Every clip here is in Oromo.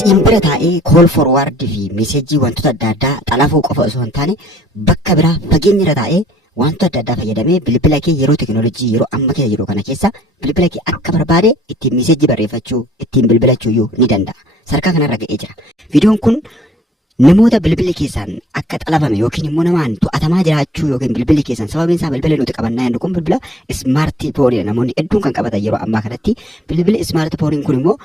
Simbira taa'ee call forward fi message wantoota adda addaa xalaafuu qofa osoo hin taane bakka biraa fageenyarra taa'ee wantoota adda addaa fayyadamee bilbila kee yeroo teknoolojii yeroo amma keessa jiru kana keessa bilbila kee akka barbaade ittiin message barreeffachuu ittiin bilbilachuu ni danda'a. Sarkaa kanarra ga'ee jira. Viidiyoon kun namoota bilbila keessan akka xalafame yookiin immoo namaan to'atamaa jiraachuu yookiin bilbila keessan sababiin isaa bilbila nuti qabannaa yandu kun bilbila smartphone namoonni hedduun kan qabatan yeroo ammaa kanatti bilbila smartphone kun immoo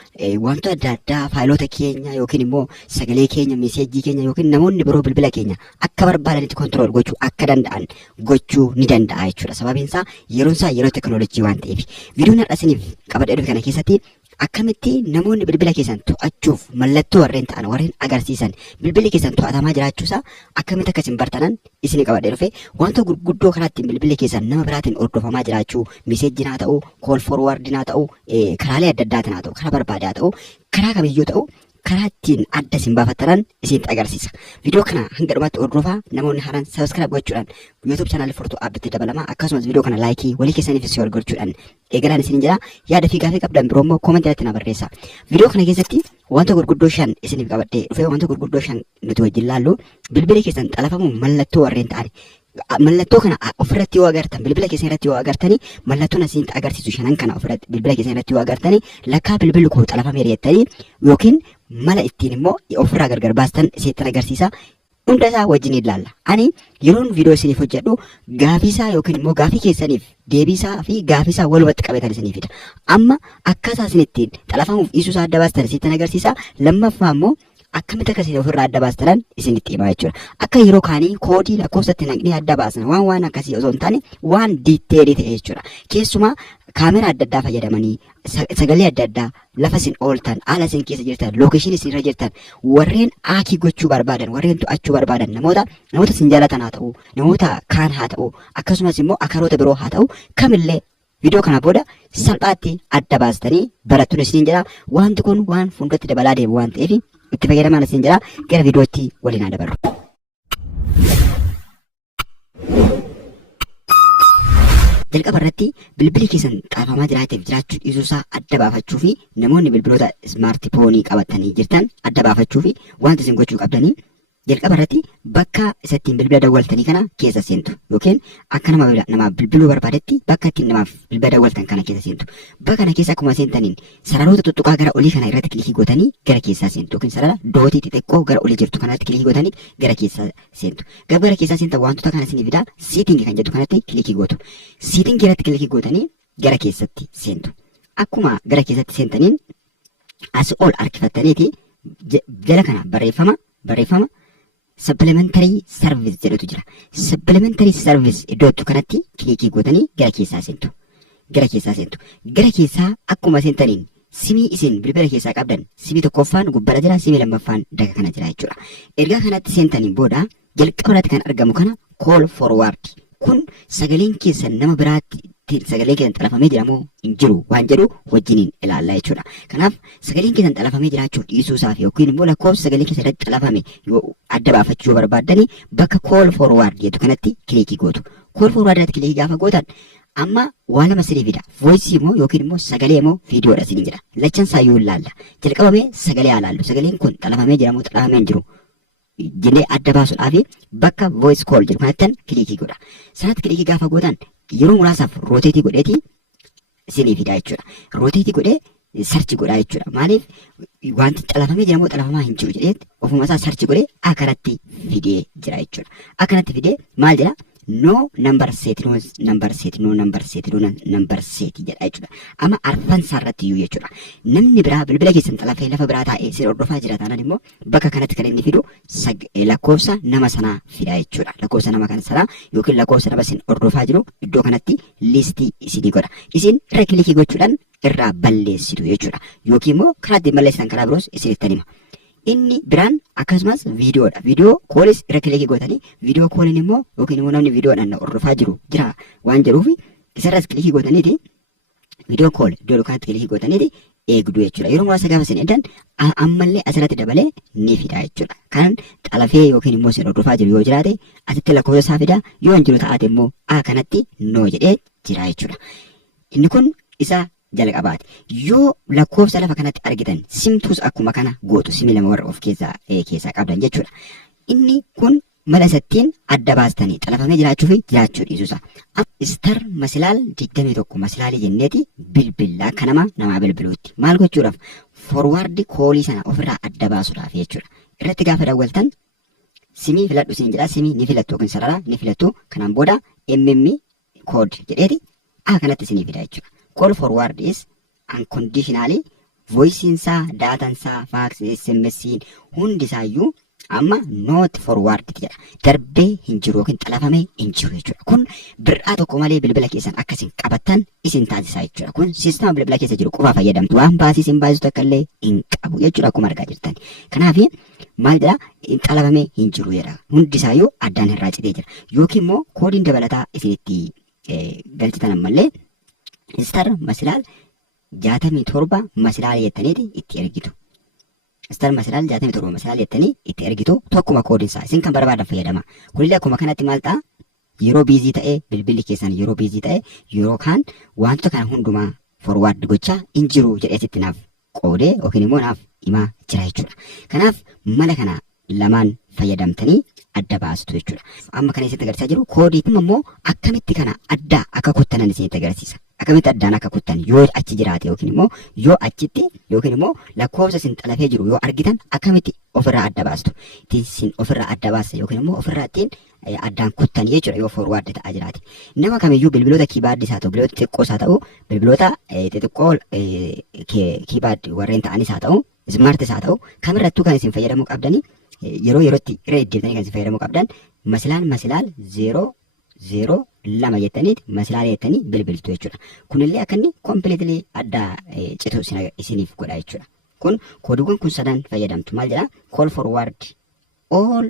wantoota adda addaa faayilota keenya yookiin immoo sagalee keenya meseejii keenya yookiin namoonni biroo bilbila keenya akka barbaadanitti kontrol gochuu akka danda'an gochuu ni danda'a jechuudha. Sababiin isaa yeroo teknoolojii waan ta'eef viidiyoon har'a isiniif qabadhee dhufe kana keessatti akkamitti namoonni bilbila keessan to'achuuf mallattoo warreen ta'an warreen agarsiisan bilbilli keessan to'atamaa jiraachuusaa akkamitti akkasiin bartanan isin qabadhee dhufe wanta gurguddoo karaatti bilbilli keessan nama biraatiin hordofamaa jiraachuu meseejii naa ta'u call forward naa ta'u karaalee adda addaatiin haa ta'u karaa barbaadaa ta'u karaa kamiyyuu ta'u karaa ittiin adda isin baafattanan isinitti agarsiisa. Viidiyoo kana hanga dhumaatti hordofaa namoonni haaraan subscribe gochuudhaan YouTube channel furtuu abbitti dabalamaa akkasumas viidiyoo kana laayikii walii keessaniif share gochuudhaan eegalaan isin jira yaada fi gaafii qabdan biroo immoo koomentii irratti na barreessaa. Viidiyoo kana keessatti wanta gurguddoo 5 isiniif qabadhee dhufee wanta gurguddoo 5 nuti wajjin laallu bilbila keessan xalafamu mallattoo warreen ta'ani. Mallattoo kana ofirratti yoo agartan bilbila keessan irratti yoo agartanii mallattoon isinitti agarsiisu 5 kana ofirratti bilbila keessan irratti yoo agartanii lakkaa bilbilli koo xalafamee jettanii yookiin mala ittiin immoo ofirraa gargar baastan isinitti agarsiisa. Hunda isaa wajjin ilaalla. Ani yeroon viidiyoo isiniif hojjedhu gaafii isaa yookiin immoo gaafii keessaniif deebii isaa fi gaafii isaa walumatti qabeetan isiniifidha. Amma akkaataa isin ittiin xalafamuuf dhiisuu isaa adda baastan isinitti agarsiisa. Lammaffaa immoo akkamitti akkasiin ofirraa adda baastanan isinitti himaa jechuudha. Akka yeroo kaanii koodii lakkoofsatti naqnee adda baasan waan akkasii osoo hin taane waan diiteelii ta'e jechuudha. Keessumaa kaameraa adda addaa fayyadamanii sagalee adda addaa lafa isin ooltan haala isin keessa jirtan lookeeshinii isin irra jirtan warreen aakii gochuu barbaadan warreen to'achuu barbaadan namoota isin jaalatan haa ta'u namoota kaan haa ta'u akkasumas immoo akaroota biroo haa ta'u kamillee viidiyoo kana booda salphaatti adda baastanii barattuun isin jira. Wanti kun waan fuulduratti dabalaa deemu waan ta'eef itti fayyadamaan isin jira. Gara viidiyootti waliin haa dabarru. Jalqaba irratti bilbilli keessan xalafamaa jiraachuu dhiisuusaa adda baafachuu fi namoonni bilbiloota smartphone qabatanii jirtan adda baafachuu fi wanti isin gochuu qabdanii jalqaba irratti bakka isattiin bilbila dawwaltanii kana keessa seentu yookiin akka nama bilbiluu barbaadetti bakka ittiin namaaf bilbila dawwaltan kana keessa seentu. Bakka kana keessa akkuma seentaniin sararoota tuttuqaa gara olii kana irratti kilikii gootanii gara keessaa seentu yookiin sarara dootii xixiqqoo gara olii jirtu kanatti kilikii gootanii gara keessaa seentu. Gara keessaa seentan wantoota kana isinii fidaa seetingi kan jedhu kanatti kilikii gootu. Seetingi irratti kilikii gootanii gara keessatti seentu. Akkuma gara keessatti seentaniin as ol harkifattaniiti jala kana barreeffama supplementary service jedhutu jira. Supplementary service iddootu kanatti kilikii gootanii gara keessaa seentu. Gara keessaa akkuma seentaniin simii isin bilbila keessaa qabdan simii tokkoffaan gubbara jira simii lammaffaan daga kana jira jechuudha. Ergaa kanatti seentaniin booda jalqaba irratti kan argamu kana call forward kun sagaleen keessan nama biraatti sagalee keessan xalafamee jiramoo hin jiru waan jedhu wajjiniin ilaallaa jechuudha. Kanaaf sagaleen keessan xalafamee jiraachuu dhiisuusaaf yookiin immoo lakkoofsa sagalee keessan irratti xalafame yoo adda baafachuu yoo barbaaddanii bakka call forward jedhu kanatti kilikii gootu. Call forward irratti kilikii gaafa gootan amma waan lama isinii fida. Voice immoo yookiin immoo sagalee immoo viidiyoodha isinii jira. Lachan saayyuu ilaalla. Jalqabamee sagalee haa laallu. Sagaleen kun xalafamee jiramoo xalafamee hin jiru jennee adda baasuudhaaf bakka voice call jedhu kanatti kilikii godha. Sanatti kilikii gaafa gootan yeroo muraasaaf rooteetii godheetii isinii fidaa jechuudha. Rooteetii godhee sarchi godhaa jechuudha. Maaliif wanti xalafamee jiramoo xalafamaa hin jiru jedhee ofuma isaa sarchi godhee akkanatti fidee jira jechuudha. Akkanatti fidee maal jedha? No number set jedha jechuudha. Amma arfan isaarratti iyyuu jechuudha. Namni biraa bilbila keessan xalafee lafa biraa taa'ee isin hordofaa jira taanaan immoo bakka kanatti kan inni fidu lakkoofsa nama sanaa fida jechuudha. Lakkoofsa nama kan sanaa yookiin lakkoofsa nama isin hordofaa jiru iddoo kanatti liistii isinii godha. Isin irra kilikii gochuudhaan irraa balleessitu jechuudha. Yookiin immoo karaa ittiin balleessitan karaa biroos isinitti hima. Inni biraan akkasumas viidiyoodha. Viidiyoo koolis irra kilikii gootanii viidiyoo kooliin immoo yookiin immoo namni viidiyoodhaan hordofaa jiru jira waan jedhuuf isarras kilikii gootaniiti viidiyoo kool iddoo kanatti kilikii gootaniiti eegdu jechuudha. Yeroo muraasa gaafa isin eddan ammallee asirratti dabalee ni fida jechuudha. Kan xalafee yookiin immoo isin hordofaa jiru yoo jiraate asitti lakkoofsa isaa fida yoo hin jiru taate immoo kanatti noo jedhee jira jechuudha. Inni kun isa jalqabaati. Yoo lakkoofsa lafa kanatti argitan simtuus akkuma kana gootu simii lama warra of keessaa qabdan jechuudha. Inni kun mala isattiin adda baastanii xalafamee jiraachuu fi jiraachuu dhiisuusa. Star masilaal 21 masilaalii jenneeti bilbila akka namaa bilbiluutti. Maal gochuudhaaf? Forward koolii sana ofirraa adda baasuudhaaf jechuudha. Irratti gaafa daawwaltan simii filadhu siin jedha. Simii ni filattu yookiin sararaa ni filattu. Kanaan booda code jedheeti kanatti isinii fida jechuudha. Call forward is unconditionally voice-insaa, daatansaa, fax, SMS hundisaayyuu amma not forward jedha. Darbee hin jiru yookiin xalafamee hin jiru jechuudha. Kun bir'aa tokko malee bilbila keessan akkasiin qabattan isin taasisaa jechuudha. Kun siistama bilbila keessa jiru qofaa fayyadamtu. Waan baasii isin baasisu takka illee hin qabu jechuudha akkuma argaa jirtan. Kanaaf maal jedha? Xalafamee hin jiru jedha. Hundisaayyuu addaan irraa citee jira. Yookiin immoo koodiin dabalataa isinitti galchitan ammallee star masilaal 67 masilaal jettaniiti itti ergitu. Star masilaal 67 masilaal jettanii itti ergitu. Tokkuma koodiinsaa isin kan barbaadan fayyadama. Kunillee akkuma kanatti maal ta'a? Yeroo biizii ta'ee bilbilli keessan yeroo biizii ta'ee yeroo kaan wantoota kana hundumaa forward gochaa hin jiru jedhee sitti naaf qoodee yookiin immoo naaf himaa jira jechuudha. Kanaaf mala kana lamaan fayyadamtanii adda baastu jechuudha. Amma kana isinitti agarsiisaa jiru koodii kun immoo akkamitti kana adda akka kuttanan isinitti agarsiisa. Akkamitti addaan akka kuttan yoo achi jiraate yookiin immoo yoo achitti yookiin immoo lakkoofsa isin xalafee jiru yoo argitan akkamitti ofirraa adda baastu. Isin ofirraa adda baasta yookiin immoo ofirraa ittiin addaan kuttan jechuudha yoo forward ta'aa jiraate. Nama kamiyyuu bilbiloota kiibaardis haa ta'u bilbiloota xixiqqoos haa ta'u bilbiloota xixiqqoo kiibaard warreen ta'anis haa ta'u ismaartis haa ta'u kamirrattuu kan isin fayyadamuu qabdanii yeroo yerootti irra deddeebitanii kan isin fayyadamuu qabdan masilaal 002 jettaniiti masilaal jettanii bilbiltu jechuudha. Kunillee akka inni completely adda citu isiniif godha jechuudha. Kun koodiiwwan kun sadan fayyadamtu maal jedha? Call forward all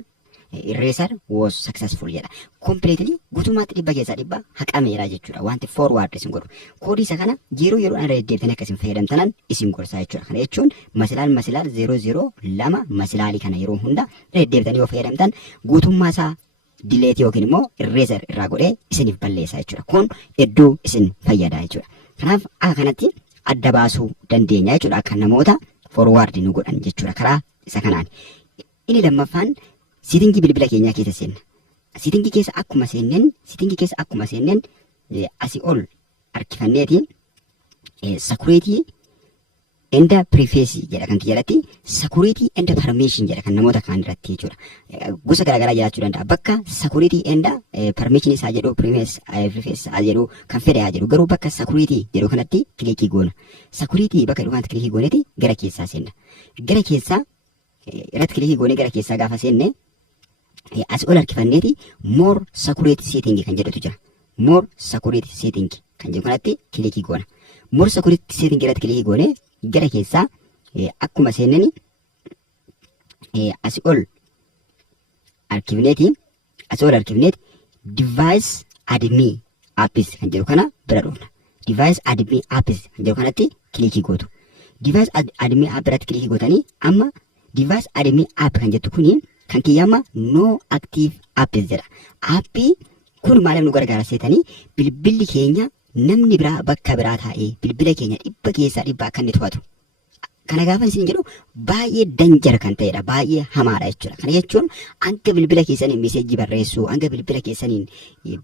eraser was successful jedha. Completely guutummaatti 100% haqameera jechuudha. Wanti forward isin godhu. Koodii isa kana yeroo yeroo irra deddeebitanii akka isin fayyadamtanan isin gorsaa jechuudha. Kana jechuun masilaal 002 masilaalii kana yeroo hunda deddeebitanii yoo fayyadamtan guutummaa isaa dileetii yookiin immoo eraser irraa godhee isiniif balleessa jechuudha. Kun hedduu isin fayyada jechuudha. Kanaaf akka kanatti adda baasuu dandeenya jechuudha. Akka namoota forward nu godhan jechuudha karaa isa kanaan. Inni lammaffaan siitingii bilbila keenyaa keessa seenna. Siitingii keessa akkuma seenneen asii ol harkifanneeti security and privacy jedha kan jalatti security and permission jedha kan namoota kaan irratti jechuudha. Gosa garaagaraa jiraachuu danda'a. Bakka security and permission isaa jedhu privacy isaa jedhu kan fedhe haa jedhu garuu bakka security jedhu kanatti kilikii goona. Security bakka jedhu kanatti kilikii gooneeti gara keessaa seenna. Gara keessaa irratti kilikii goonee gara keessaa gaafa seenne asii ol harkifanneeti more security setting kan jedhutu jira. More security setting kan jedhu kanatti kilikii goona. More security setting irratti kilikii goonee gara keessaa akkuma seennani asii ol harkifneeti device admin apps kan jedhu kana bira dhufna. Device admin apps kan jedhu kanatti kilikii gootu. Device admin app irratti kilikii gootanii amma device admin app kan jettu kuni kan kiyyama no active apps jedha. Appii kun maaliif nu gargaara seetanii bilbilli keenya namni biraa bakka biraa taa'ee bilbila keenya dhibba keessaa dhibba akka inni to'atu. Kana gaafa isin jedhu baay'ee danjar kan ta'edha. Baay'ee hamaadha jechuudha. Kana jechuun hanga bilbila keessaniin meeseejii barreessuu, hanga bilbila keessaniin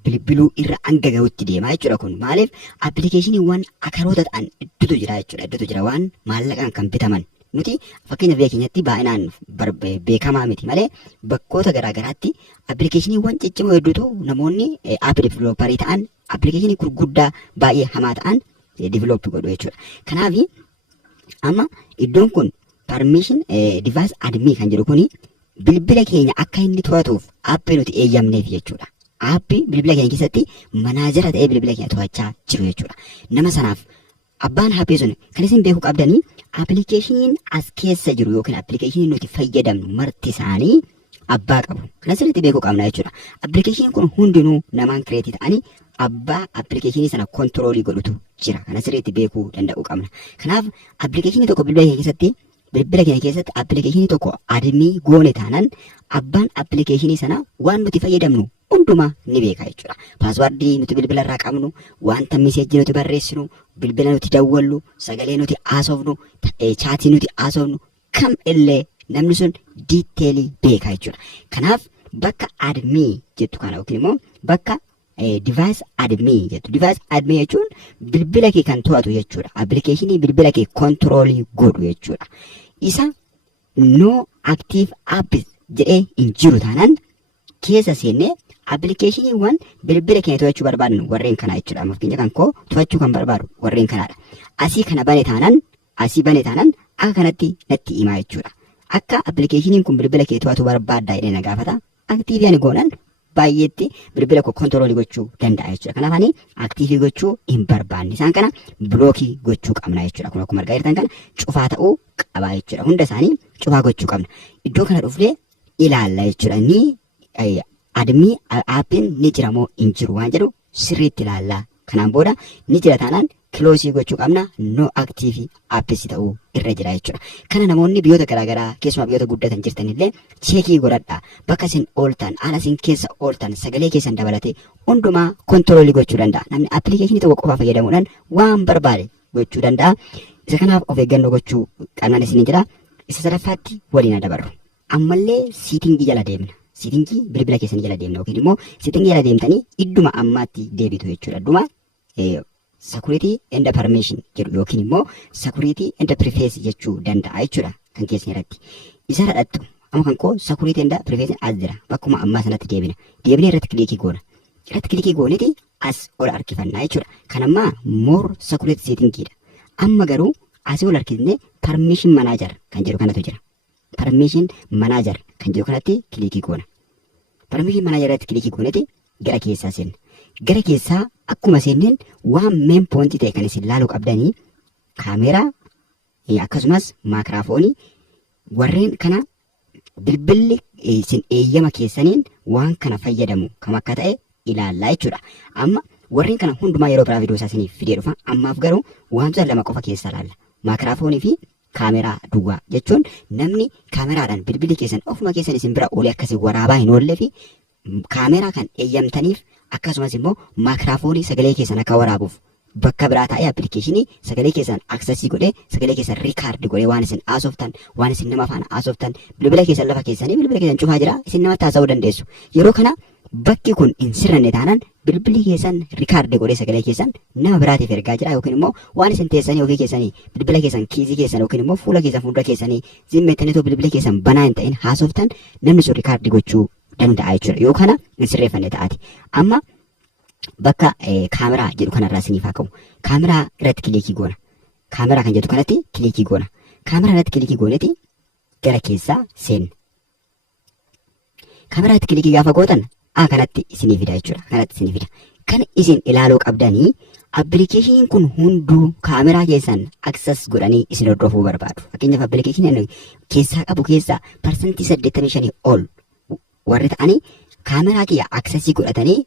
bilbiluu irra hanga gahuutti deemaa jechuudha kun. Maaliif appilikeeshiniiwwan akaroota ta'an hedduutu jira jechuudha. Hedduutu jira waan maallaqaan kan bitaman. Nuti fakkeenya biyya keenyatti baay'inaan beekamaa miti malee bakkoota garaagaraatti appilikeeshiniiwwan ciccimoo hedduutu namoonni app developperii ta'an appilikeeshinii gurguddaa baay'ee hamaa ta'an develop godhu jechuudha. Kanaaf amma iddoon kun permission device admin kan jedhu kuni bilbila keenya akka inni to'atuuf appii nuti eeyyamneef jechuudha. Appii bilbila keenya keessatti manaajara ta'ee bilbila keenya to'achaa jiru jechuudha. Nama sanaaf abbaan appii sun kan isin beekuu qabdanii appilikeeshiniin as keessa jiru yookiin appilikeeshiniin nuti fayyadamnu marti isaanii abbaa qabu. Kana sirriitti beekuu qabna jechuudha. Appilikeeshiniin kun hundinuu namaan kireetii ta'anii abbaa appilikeeshinii sana kontiroolii godhutu jira. Kana sirriitti beekuu danda'uu qabna. Kanaaf appilikeeshinii tokko bilbila keenya keessatti appilikeeshinii tokko admii goone taanaan abbaan appilikeeshinii sana waan nuti fayyadamnu hundumaa ni beeka jechuudha. Paaswaardii nuti bilbila irraa qabnu, wanta miseejii nuti barreessinu, bilbila nuti dawwallu, sagalee nuti haasofnu, chaatii nuti haasofnu kam illee namni sun diiteelii beeka jechuudha. Kanaaf bakka admii jettu kana yookiin immoo bakka device admin jettu. Device admin jechuun bilbila kee kan to'atu jechuudha. Appilikeeshinii bilbila kee kontiroolii godhu jechuudha. Isa no active apps jedhee hin jiru taanaan keessa seennee appilikeeshiniiwwan bilbila keenya to'achuu barbaadnu warreen kana jechuudha. Fakkeenya kan koo to'achuu kan barbaadu warreen kanaadha. Asii kana bane taanaan akka kanatti natti himaa jechuudha. Akka appilikeeshiniin kun bilbila kee to'atu barbaaddaa jedhee na gaafata. Aktiivii ani goonan baay'eetti bilbila koo kontiroolii gochuu danda'a jechuudha. Kanaaf ani aktiivii gochuu hin barbaanne. Isaan kana bilookii gochuu qabna jechuudha. Kun akkuma argaa jirtan kana cufaa ta'uu qaba jechuudha. Hunda isaanii cufaa gochuu qabna. Iddoo kana dhufnee ilaalla jechuudha. Ni admii aappiin ni jira moo hin jiru waan jedhu sirriitti ilaalla. Kanaan booda ni jira taanaan kiloosii gochuu qabna. No aktiivii aappisi ta'uu irra jira jechuudha. Kana namoonni biyyoota garaagaraa keessumaa biyyoota guddatan jirtanillee cheekii godhadhaa. Bakka isin ooltan, haala isin keessa ooltan, sagalee keessan dabalatee hundumaa kontiroolii gochuu danda'a. Namni appilikeeshinii tokko qofaa fayyadamuudhaan waan barbaade gochuu danda'a. Isa kanaaf of eeggannoo gochuu qabnaan isin jira. Isa sadaffaatti waliin dabarru. Ammallee siitingii jala deemna. Siitingii bilbila keessanii jala deemna yookiin immoo siitingii jala deemtanii idduma ammaatti deebitu jechuudha. Idduma security and permission jedhu yookiin immoo security and privacy jechuu danda'a jechuudha kan keessan irratti. Isa dhadhattu amma kan koo security and privacy as jira. Bakkuma ammaa sanatti deebina. Deebinee irratti kilikii goona. Irratti kilikii gooniti as ol harkifannaa jechuudha. Kan ammaa more security settingidha. Amma garuu asii ol harkifnee permission manager kan jedhu kanatu jira. Permission manager kan jedhu kanatti kilikii goona. Permission manager irratti kilikii gooniti gara keessaa seenna. Gara keessaa akkuma seenneen waan main point ta'e kan isin laaluu qabdanii kaameeraa akkasumas maayikiraafoonii warreen kana bilbilli isin eeyyama keessaniin waan kana fayyadamu kam akka ta'e ilaallaa jechuudha. Amma warreen kana hundumaa yeroo biraa viidiyoo isaa isiniif fidee dhufa. Ammaaf garuu wantoota lama qofa keessa ilaalla. Maayikiraafoonii fi kaameeraa duwwaa jechuun namni kaameraadhaan bilbilli keessan ofuma keessan isin bira oolee akkasii waraabaa hin oollee fi kaameraa kan eeyyamtaniif akkasumas immoo maayikiraafoonii sagalee keessan akka waraabuuf bakka biraa taa'ee appilikeeshinii sagalee keessan aksesii godhee sagalee keessan riikaardi godhee waan isin haasoftan waan isin nama faana haasoftan bilbila keessan lafa keessanii bilbila keessan cufaa jira isin namatti haasa'uu dandeessu. Yeroo kana bakki kun hin sirranne taanaan bilbilli keessan riikaardi godhee sagalee keessan nama biraatiif ergaa jira yookiin immoo waan isin teessanii ofii keessanii bilbila keessan kiisii keessan yookiin immoo fuula keessan fuuldura keessanii zimmettaniitoo bilbila keessan banaa hin ta'in haasoftan namni sun riikaardi gochuu danda'a jechuudha. Yoo kana hin sirreeffanne ta'ati. Amma bakka kaameraa jedhu kanarraa isiniif haa ka'u. Kaameraa irratti kilikii goona. Kaameraa kan jedhu kanatti kilikii goona. Kaameraa irratti kilikii gooneeti gara keessaa seenna. Kaameraa irratti kilikii gaafa gootan kanatti isinii fida jechuudha. Kanatti isinii fida. Kan isin ilaaluu qabdanii appilikeeshiniin kun hunduu kaameraa keessan access godhanii isin hordofuu barbaadu. Fakkeenyaaf appilikeeshiniin keessaa qabu keessaa parsantii 85 ol warri ta'anii kaameraa kiyya accessii godhatanii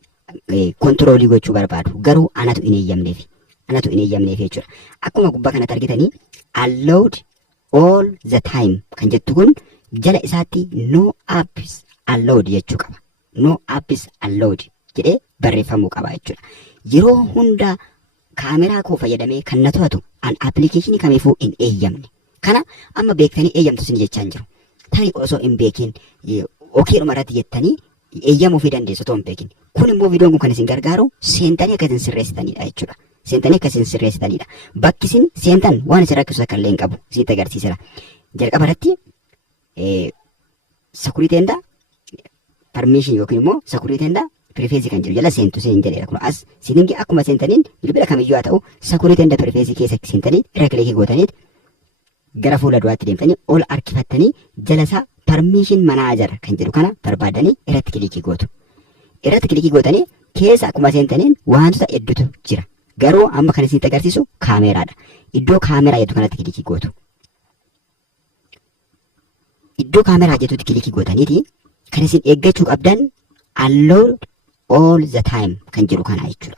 kontiroolii gochuu barbaadu. Garuu anatu hin eeyyamneef jechuudha. Akkuma gubbaa kanatti argitanii allowed all the time kan jettu kun jala isaatti no apps allowed jechuu qaba. No apps allowed jedhee barreeffamuu qaba jechuudha. Yeroo hunda kaameraa koo fayyadamee kan na to'atu an appilikeeshinii kamiifuu hin eeyyamne. Kana amma beektanii eeyyamtu isin jechaa hin jiru. Tarii osoo hin beekin okeedhuma irratti jettanii eeyyamuu fi dandeessu otoo hin beekin. Kun immoo viidiyoon kun kan isin gargaaru seentanii akka isin sirreessitanidha jechuudha. Seentanii akka isin sirreessitanidha. Bakki isin seentan waan isin rakkisu akka illee hin qabu isinitti agarsiisera. Jalqaba irratti security and permission yookiin immoo security and privacy kan jedhu jala seentu seen jedheera. Kun as siitingii akkuma seentaniin bilbila kamiyyuu haa ta'u security and privacy keessa seentanii irra kilikii gootaniit gara fuula duraatti deemtanii ol harkifattanii jala isaa permission manager kan jedhu kana barbaadanii irratti kilikii gootu. Irratti kilikii gootanii keessa akkuma seentaniin wantoota hedduutu jira. Garuu amma kan isinitti agarsiisu kaameraadha. Iddoo kaameraa jedhu kanatti kilikii gootu. Iddoo kaameraa jedhutti kilikii gootaniiti kan isin eeggachuu qabdan allowed all the time kan jedhu kana jechuudha.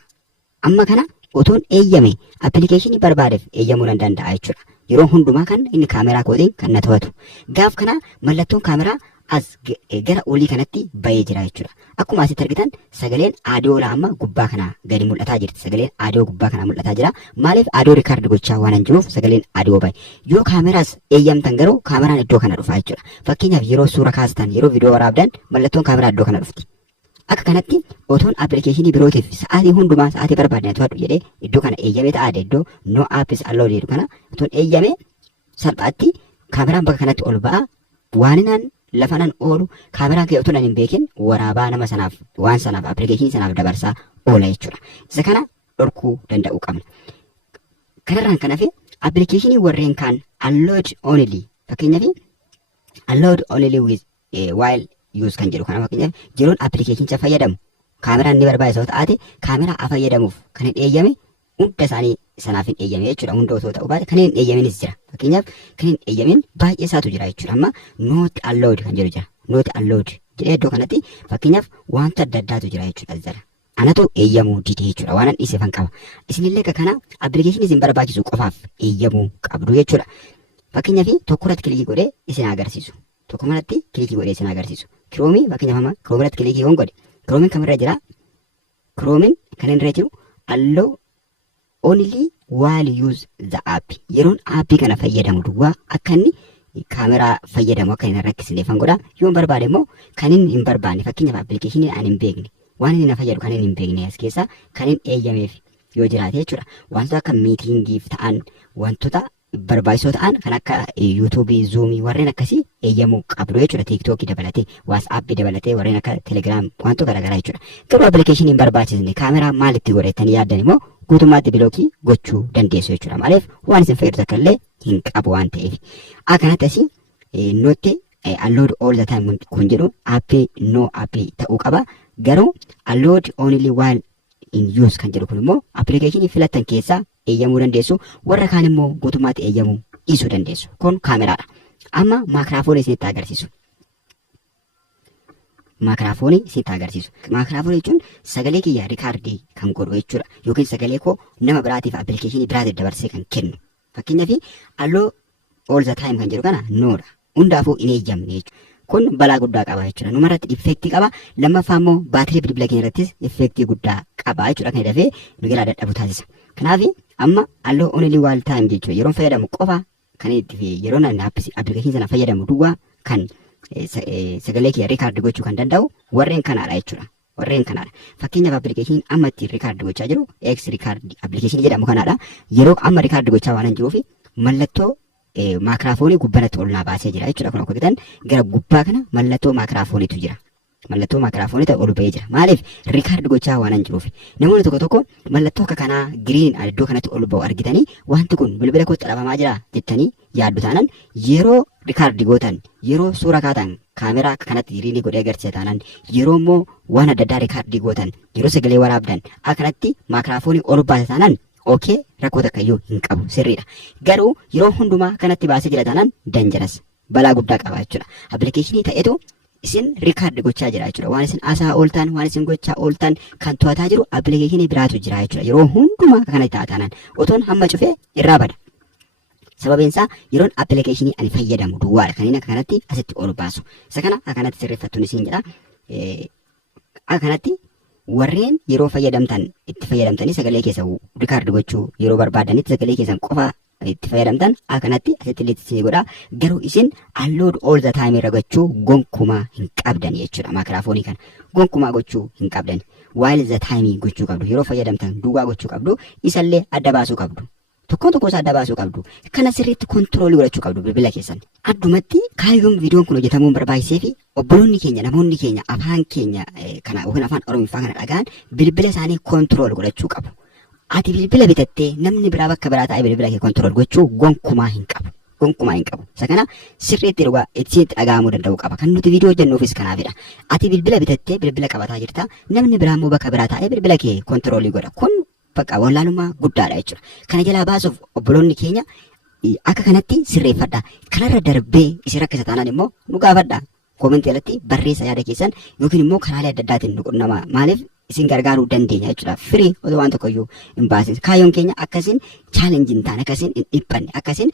Amma kana otoon eeyyame appilikeeshinii barbaadeef eeyyamuu danda'a jechuudha. Yeroo hundumaa kan inni kaameraa kootiin kan na to'atu. Gaaf kana mallattoon kaameraa gara olii kanatti bahee jira jechuudha. Akkuma asitti argitan sagaleen aadiyoo amma gubbaa kana gadi mul'ataa jirti. Sagaleen aadiyoo gubbaa kana mul'ataa jira. Maaliif aadiyoo rikaardi gochaa waan hin jiruuf sagaleen aadiyoo bahe. Yoo kaameraas eeyyamtan garuu kaameraan iddoo kana dhufa jechuudha. Fakkeenyaaf yeroo suura kaastan yeroo viidiyoo waraabdan mallattoon kaameraa iddoo kana dhufti. Akka kanatti otoon appilikeeshinii birootiif sa'aatii hundumaa sa'aatii barbaadne to'adhu jedhee iddoo kana eeyyamee ta'aade iddoo no apps allowed jedhu kana otoon eeyyamee salphaatti kaameraan bakka kanatti ol ba'a. Waaninaan lafanaan oolu kaameraan kee otoon hin beekin waraabaa nama sanaaf waan sanaaf appilikeeshinii sanaaf dabarsaa oola jechuudha. Isa kana dhorkuu danda'uu qabna. Kanarraan kan hafe appilikeeshinii warreen kaan allowed only fakkeenyaaf allowed only with while use kan jedhu kana fakkeenyaaf yeroon appilikeeshinicha fayyadamu kaameraan ni barbaachisa ta'ate kaameraa fayyadamuuf kan hin eeyyame hunda isaanii sanaaf hin eeyyame jechuudha. Hunda osoo ta'uu baate kan hin eeyyaminis jira. Fakkeenyaaf kan hin eeyyamin baay'ee isaatu jira jechuudha. Amma not allowed kan jedhu jira. Not allowed jedhee iddoo kanatti fakkeenyaaf wanta adda addaatu jira jechuudha jala. Anatu eeyyamuu dide jechuudha. Waan an dhiisefan qaba. Isinillee akka kana appilikeeshinii isin barbaachisu qofaaf eeyyamuu qabdu jechuudha. Fakkeenyaaf tokkorratti kilikii godhee isin agarsiisu. Tokkomarratti kilikii godhee isin agarsiisu. Kiroomii fakkeenyaaf amma kiroomirratti kilikii yoon godhe kiroomiin kamirra jira? Kiroomiin kan irra jiru allow only while use the app. Yeroon aappii kana fayyadamu duwwaa akka inni kaameraa fayyadamu akka hin rakkisneefan godha. Yoon barbaade immoo kan inni hin barbaanne fakkeenyaaf appilikeeshinii ani hin beekne waan inni na fayyadu kan inni hin beekne as keessa kan inni eeyyameef yoo jiraate jechuudha. Wantoota akka miitingiif ta'an wantoota barbaachisoo ta'an kan akka yuutuubii, zuumii warreen akkasii eeyyamuu qabdu jechuudha. Tiiktookii dabalatee, waatsaappii dabalatee warreen akka telegiraam wantoota garaagaraa jechuudha. Garuu appilikeeshinii hin barbaachisne kaameraa maalitti godhatanii yaaddan immoo guutummaatti bilookii gochuu dandeessu jechuudha. Maaliif waan isin fayyadu takka illee hin qabu waan ta'eef. Akkanatti asii nootti allowed all the time kun jedhu aappii no aappii ta'uu qaba. Garuu allowed only while in use kan jedhu kun immoo appilikeeshinii filattan keessaa eeyyamuu dandeessu. Warra kaan immoo guutummaatti eeyyamuu dhiisuu dandeessu. Kun kaameraadha. Amma maakiraafoonii isinitti agarsiisu. Maakiraafoonii isinitti agarsiisu. Maakiraafoonii jechuun sagalee kiyya rikaardii kan godhu jechuudha. Yookiin sagalee koo nama biraatiif appilikeeshinii biraatiif dabarsee kan kennu. Fakkeenyaaf allowed all the time kan jedhu kana noodha. Hundaafuu hin eeyyamne jechuudha. Kun balaa guddaa qaba jechuudha. Numarratti effektii qaba. Lammaffaa immoo baatirii bilbila keenya irrattis effektii guddaa qaba jechuudha. Kan dafee nu jalaa dadhabu taasisa. Kanaaf amma allowed only while time jechuudha. Yeroon fayyadamu qofa kan itti yeroon appilikeeshinii sana fayyadamu duwwaa kan sagalee kiyya rikaardi gochuu kan danda'u warreen kanaadha jechuudha. Warreen kanaadha. Fakkeenyaaf appilikeeshiniin amma itti rikaardi gochaa jiru X rikaardi appilikeeshinii jedhamu kanaadha. Yeroo amma rikaardi gochaa waan hin jiruuf mallattoo maakiraafoonii gubbaatti ol naa baasee jira jechuudha. Kun akka gara gubbaa kana mallattoo maakiraafooniitu jira. Mallattoo maakiraafoonii ol bahee jira. Maaliif rikaardi gochaa waan hin jiruuf. Namoonni tokko tokko mallattoo akka kanaa giriin iddoo kanatti ol bahu argitanii wanti kun bilbila kootti dhabamaa jira jettanii yaaddu taanaan yeroo rikaardi gootan yeroo suura kaatan kaameraa akka kanatti giriinii godhee agarsiisa taanaan yeroo immoo waan adda addaa rikaardi gootan yeroo sagalee waraabdan akkanatti maakiraafoonii ol baasa taanaan okay rakkoo takka iyyuu hin qabu sirriidha. Garuu yeroo hundumaa kanatti baasee jira taanaan danjaras balaa guddaa qaba jechuudha. Appilikeeshinii ta'etu isin rikaardi gochaa jira jechuudha. Waan isin asaa ooltan waan isin gochaa ooltan kan to'ataa jiru appilikeeshinii biraatu jira jechuudha. Yeroo hundumaa kanatti ta'a taanaan otoon hamma cufee irraa bada. Sababiin isaa yeroon appilikeeshinii ani fayyadamu duwwaadha kan inni akka kanatti asitti ol baasu. Isa kana akka kanatti sirreeffattuun isin jedha. Akka kanatti warreen yeroo fayyadamtan itti fayyadamtanii sagalee keessan rikaardi gochuu yeroo barbaadanitti sagalee keessan qofa itti fayyadamtan akkanatti asitti illee godha. Garuu isin allowed all the time irra gochuu gonkumaa hin qabdan jechuudha. Maakiraafoonii kana gonkumaa gochuu hin qabdan. While the time gochuu qabdu. Yeroo fayyadamtan duwwaa gochuu qabdu. Isallee adda baasuu qabdu. Tokkoon tokko isaa adda baasuu qabdu. Kana sirriitti kontiroolii godhachuu qabdu bilbila keessan. Addumatti kaayyoon viidiyoon kun hojjetamuun barbaachisee fi obboloonni keenya namoonni keenya afaan keenya kana yookiin afaan Oromiffaa kana dhagaan bilbila isaanii kontirool godhachuu qabu. Ati bilbila bitattee namni biraa bakka biraa taa'ee bilbila kee kontirool gochuu gonkumaa hin qabu. Gonkumaa hin qabu. Isa kana sirriitti dhugaa itti dhagahamuu danda'u qaba. Kan nuti viidiyoo jennuufis kanaafidha. Ati bilbila bitattee bilbila qabataa jirta. Namni biraa immoo bakka biraa taa'ee bilbila kee kontiroolii godha. Kun bakka wallaalummaa guddaadha jechuudha. Kana jalaa baasuuf obboloonni keenya akka kanatti sirreeffadha. Kanarra darbee isin rakkisa taanaan immoo nu gaafadha. Koomentii alatti barreessa yaada keessan yookiin immoo karaalee adda addaatiin nu qunnama. Maaliif isin gargaaruu dandeenya jechuudha. Firii otoo waan tokko iyyuu hin baasin. Kaayyoon keenya akkasiin chaalenjii hin taane, akkasiin hin dhiphanne, akkasiin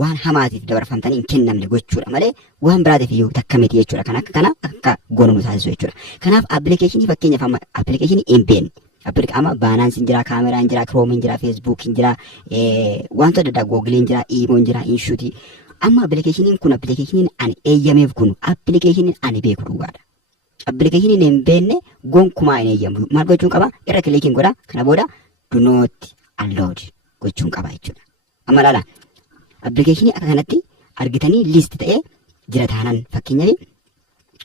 waan hamaatiif dabarfamtanii hin kennamne gochuudha malee waan biraatiif iyyuu takka miti jechuudha. Kan akka kana akka goonu nu taasisu jechuudha. Kanaaf appilikeeshinii fakkeenyaaf amma appilikeeshinii hin beekne. Amma baanaansiin jira, kaameraan jira, kiroomiin jira, feesbuukiin jira, wantoota adda addaa googiliin jira, iimoon jira, inshuutii. Amma appilikeeshiniin kun appilikeeshiniin ani eeyyameef kun appilikeeshiniin ani beeku duwwaadha. Appilikeeshiniin hin beekne gonkumaa hin eeyyamu. Maal gochuun qaba? Irra kiliikiin godha. Kana booda do not allowed gochuun qaba jechuudha. Amma laala appilikeeshinii akka kanatti argitanii liist ta'ee jira taanan fakkeenyaaf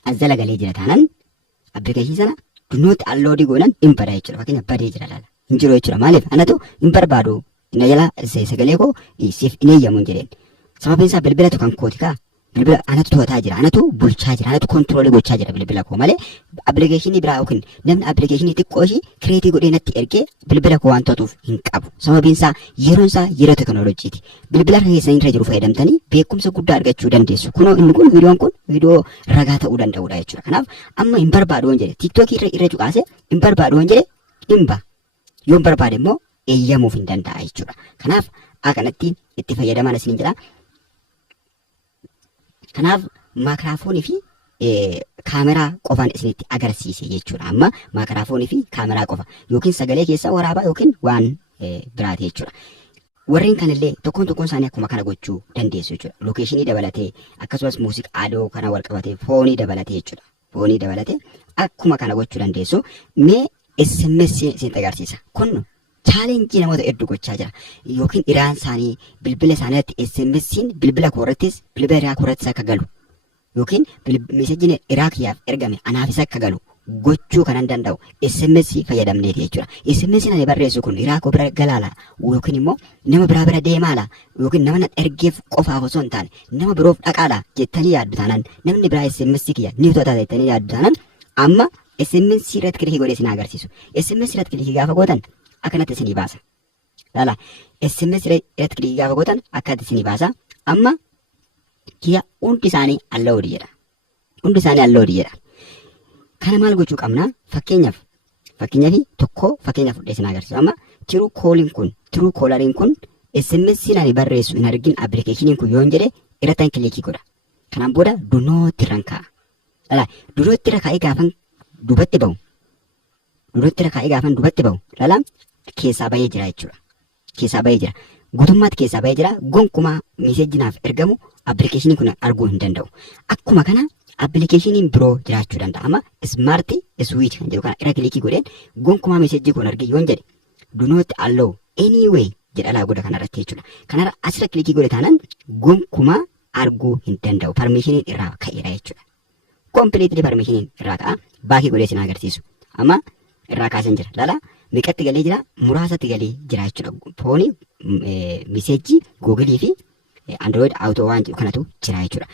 as jala galee jira taanan appilikeeshinii sana do not allowed goonan hin badaa jechuudha. Fakkeenyaaf badee jira laala. Hin jiru jechuudha. Maaliif? Anatu hin barbaadu. Inni jala sagalee koo siif hin eeyyamu hin jedheen. Sababiin isaa bilbilatu kan kooti kaa. Bilbila anatu to'ataa jira, anatu bulchaa jira, anatu kontiroolii gochaa jira bilbila koo malee appilikeeshinii biraa yookiin namni appilikeeshinii xiqqoo ishii kireetii godhee natti ergee bilbila koo waan to'atuuf hin qabu. Sababiin isaa yeroo teekinooloojiiti. Bilbila harka keessanii irra jiru fayyadamtanii beekumsa guddaa argachuu dandeessu. Kunoo inni kun viidiyoon kun viidiyoo ragaa ta'uu danda'udha jechuudha. Kanaaf amma hin barbaadu waan jedhe tiiktookii irra cuqaase hin barbaadu waan jedhe dhimba. Yoo hin barbaade immoo eeyyamuuf hin danda'a jechuudha. Kanaaf akkanatti itti fayyadaman isiniin jedha. Kanaaf maayikiraafoonii fi kaameraa qofaan isinitti agarsiise jechuudha. Amma maayikiraafoonii fi kaameraa qofa yookiin sagalee keessa waraabaa yookiin waan biraati jechuudha. Warreen kanallee tokkoon isaanii akkuma kana gochuu dandeessu jechuudha. Lookeeshinii dabalatee akkasumas muuziqaa aadoo kana wal qabatee foonii dabalatee jechuudha. Foonii dabalatee akkuma kana gochuu dandeessu. Mee SMS isinitti agarsiisa. Kun chaalenjii namoota hedduu gochaa jira. Yookiin iraan isaanii bilbila isaaniitti SMS'n bilbila koorrattis bilbila iraa koorrattis akka galu yookiin meesaajiin iraa kiyyaaf ergame anaafis akka galu gochuu kanan danda'u SMS fayyadamneeti jechuudha. SMS ani barreessu kun iraa koo bira galaala yookiin immoo nama biraa bira deemaala yookiin nama ergeef qofaaf osoo hin taane nama biroof dhaqaala jettanii yaaddu taanaan namni biraa SMS kiyya ni to'ata jettanii yaaddu taanaan amma SMS irratti kilikii godhee isin agarsiisu. SMS irratti kilikii gaafa gootan akkanatti isinii baasa. Laala SMS irratti kilikii gaafa gootan akkanatti isinii baasa. Amma kiyya hundi isaanii allowed jedha. Hundi isaanii allowed jedha. Kana maal gochuu qabna? Fakkeenyaaf tokko fakkeenyaaf fudhee isin agarsiisu. Amma tiruu koolariin kun SMS ani barreessu hin argin appilikeeshiniin kun yoon jedhe irratti kilikii godha. Kanaan booda dunootti irraan kaa'a. Laala dunootti irra kaa'ee gaafan duubatti ba'u. Laala keessaa bahee jira jechuudha. Keessaa bahee jira. Guutummaatti keessaa bahee jira. Gonkumaa meesejinaaf ergamu appilikeeshiniin kun arguu hin danda'u. Akkuma kana appilikeeshiniin biroo jiraachuu danda'a. Amma ismaartii iswiich kan jedhu kana irra kilikii godheen gonkumaa meesejii kun argee yoon jedhe do not allow anyway jedha laa godha kanarratti jechuudha. Kanarra asirra kilikii godhe taanaan gonkumaa arguu hin danda'u. Parmeeshiniin irraa ka'eera jechuudha. Kompiliitli parmeeshiniin irraa ka'a. Baakii godhee isin agarsiisu. Amma irraa kaasan jira. Laala meeqatti galee jira? Muraasatti galee jira jechuudha. Foonii meesejii Googilii fi Android Auto waan jedhu kanatu jira jechuudha.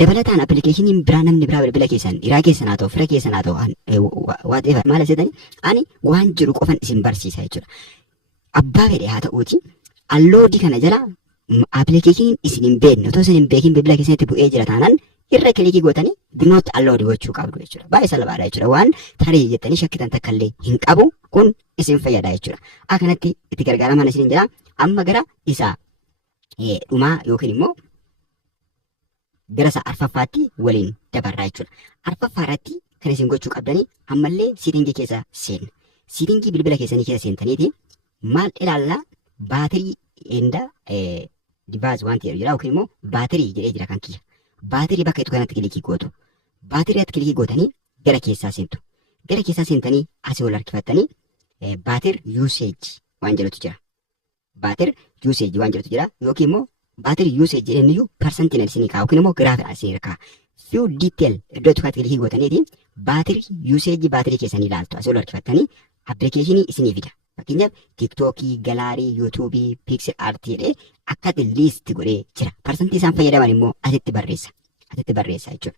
Dabalataan appilikeeshiniin biraa namni biraa bilbila keessan dhiraa keessan haa ta'u fira keessan haa ta'u whatever maal jedhani ani waan jiru qofan isin barsiisa jechuudha. Abbaa fedhe haa ta'uuti alloodii kana jala appilikeeshiniin isin hin beekne otoo isin hin beekin bilbila keessanitti bu'ee jira taanaan irra kilikii gootanii do not allow gochuu qabdu jechuudha. Baay'ee salphaadha jechuudha. Waan tarii jettanii shakkitan takka illee hin qabu kun isin fayyada jechuudha. Akkanatti itti gargaaraman isin jira. Amma gara isaa dhumaa yookiin immoo gara isaa arfaffaatti waliin dabarraa jechuudha. Arfaffaa irratti kan isin gochuu qabdanii ammallee siitingii keessa seenna. Siitingii bilbila keessanii keessa seentaniiti maal ilaallaa baatirii enda divaas waan ta'eef jira yookiin immoo baatirii jedhee jira kan kiyya. Baatirii bakka itti kanatti kilikii gootu. Baatirii irratti kilikii gootanii gara keessaa seentu. Gara keessaa seentanii asii ol harkifattanii baatir usage waan jedhutu jira. Baatir usage waan jedhutu jira yookiin immoo baatir usage jedhaniyyuu percentage isinii kaa'u yookiin immoo giraafii isinii kaa'u. Few detail iddoo tokkotti kilikii gootaniiti baatir usage baatirii keessanii ilaaltu asii ol harkifattanii appilikeeshinii isinii fida. Fakkeenyaaf tiiktookii, galaarii, yuutuubii, piiksel aartii jedhee akkatti liisti godhee jira. Parsantii isaan fayyadaman immoo asitti barreessa. Jechuudha.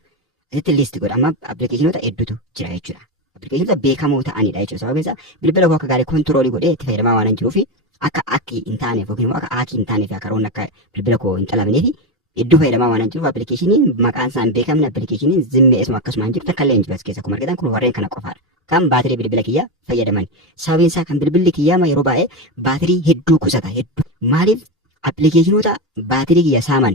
Asitti liisti godha. Amma appilikeeshinoota hedduutu jira jechuudha. Appilikeeshinoota beekamoo ta'anidha jechuudha. Sababiin isaa bilbila koo akka gaarii kontiroolii godhee itti fayyadamaa waan jiruuf akka akki hin taaneef yookiin immoo akka aakii hin taaneef akka roon akka bilbila koo hin xalamneef Hedduu fayyadamaa waan jiruuf appilikeeshiniin maqaan isaa hin beekamne appilikeeshiniin zimmeesuma akkasuma hin jiru takka illee hin jiru as keessa akkuma argitan kun warreen kana qofaadha. Kan baatirii bilbila kiyyaa fayyadaman. Sababiin isaa kan bilbilli kiyyaa yeroo baay'ee baatirii hedduu qusata hedduu. Maaliif appilikeeshinoota baatirii kiyya saaman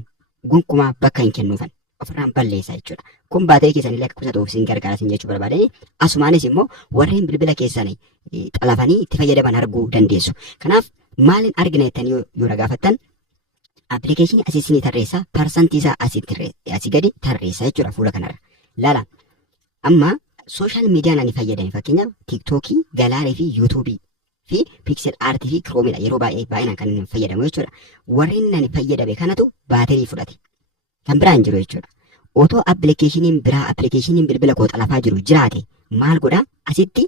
gonkumaa bakka hin kennuufan ofirraan balleessa jechuudha. Kun baatirii keessanii akka qusatuuf isin gargaara isin jechuu barbaadanii asumaanis immoo warreen bilbila keessanii xalafanii itti fayyadaman arguu dandeessu. Kanaaf maaliin argina jettanii yoo gaafattan appilikeeshinii asii tarreessaa parsantii isaa asii gadi tarreessaa jechuudha fuula kanarra. Laala amma sooshaal miidiyaan ani fayyadame fakkeenyaaf tiiktookii, galaarii fi yuutuubii fi piksel aartii fi kiroomiidha yeroo baay'inaan kan inni fayyadamu jechuudha. Warreen ani fayyadame kanatu baatirii fudhate. Kan biraan jiru jechuudha. Otoo appilikeeshiniin bilbila koo xalafaa jiru jiraate maal godhaa asitti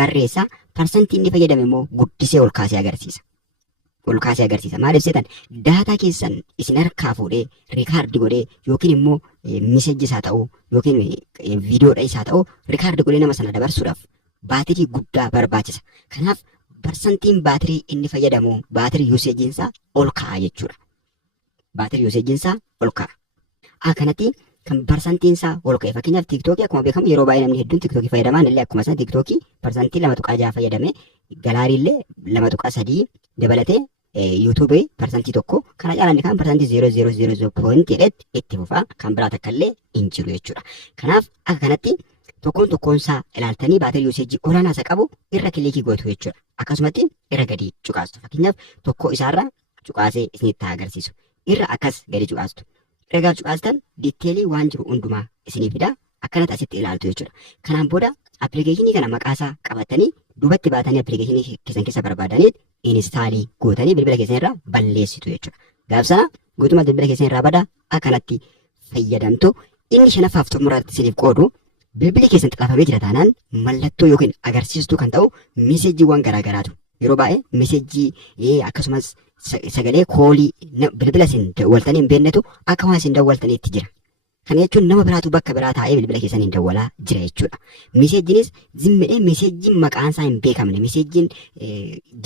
barreessaa parsantii inni fayyadame immoo guddisee ol kaasee agarsiisa. Maaliif seetan daataa keessan isin harkaa fuudhee rikaardi godhee yookiin immoo miseejji isaa ta'uu yookiin viidiyoodha isaa ta'uu rikaardi godhee nama sana dabarsuudhaaf baatirii guddaa barbaachisa. Kanaaf parsantiin baatirii inni fayyadamu baatirii yuuseejiinsaa ol ka'a jechuudha. Kanatti kan parsantiinsaa ol ka'e fakkeenyaaf tiiktookii akkuma beekamu yeroo baay'ee namni hedduun tiiktookii fayyadaman illee akkuma sana tiiktookii parsantii 2.6 fayyadame galaarii illee 2.3 dabalatee yuutuubii parsantii 1 kana caalaan kan parsantii 0.0 itti fufaa kan biraa takka illee hin jiru jechuudha. Kanaaf akka kanatti tokkoon isaa ilaaltanii baatirii yuuseejii olaanaa isa qabu irra kilikii gootu jechuudha. Akkasumatti irra gadi cuqaastu fakkeenyaaf tokko isaarra cuqaasee isinitti agarsiisu irra akkas gadi cuqaastu. Erga cuqaastan diiteelii waan jiru hundumaa isinii fida akkanatti asitti ilaaltu jechuudha. Kanaan booda appilikeeshinii kana maqaasaa qabatanii duubatti baatanii appilikeeshinii keessan keessa barbaadanii inistaalii gootanii bilbila keessan irraa balleessitu jechuudha. Gaafsana guutummaa bilbila keessan irraa badaa akkanatti fayyadamtu. Inni shanaffaaf xumuraatti isiniif qoodu bilbilli keessan xalafamee jira taanaan mallattoo yookiin agarsiistuu kan ta'u miseejiiwwan garaagaraatu yeroo baay'ee miseejii akkasumas sagalee koolii bilbila isin dawwaltanii hin beeknetu akka waan isin dawwaltaniitti jira. Kana jechuun nama biraatu bakka biraa taa'ee bilbila keessaniin dawwalaa jira jechuudha. Miseejiinis zimmedhee miseejiin maqaan isaa hin beekamne, miseejiin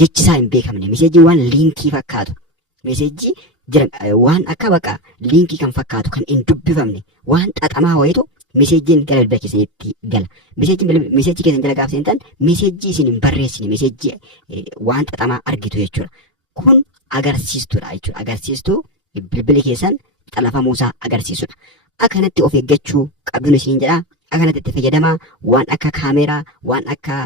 jechi isaa hin beekamne, miseejiin waan liinkii fakkaatu, miseejii waan akka baqa liinkii kan fakkaatu kan hin dubbifamne waan xaxamaa wayitu miseejiin gara bilbila keessaniitti gala. Miseejii keessan jala gaafa seentan miseejii isin hin barreessine miseejii waan xaxamaa argitu jechuudha. Kun agarsiistuudha jechuudha. Agarsiistuu bilbili keessan xalafamuusaa agarsiisudha. Akkanatti of eeggachuu qabduun isin jedha. Akkanatti itti fayyadamaa waan akka kaameeraa, waan akka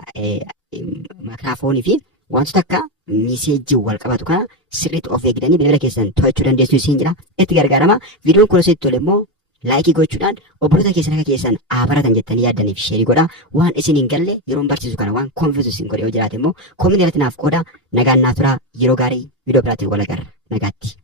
maayikiraafoonii fi wantoota akka miseejii wal qabatu kana sirriitti of eegdanii bilbila keessan to'achuu dandeessu isin jedha. Itti gargaaramaa. Viidiyoon kun asitti tole immoo laayikii gochuudhaan obboloota keessan akka keessan baratan jettanii yaaddaniif sheerii godhaa. Waan isin hin galle yeroon barsiisu kana waan konfiisu isin godhe yoo jiraate immoo koominii irratti naaf qoodaa. Nagaan naaf turaa. Yeroo gaarii viidiyoo biraatiin wal agarra. Nagaatti.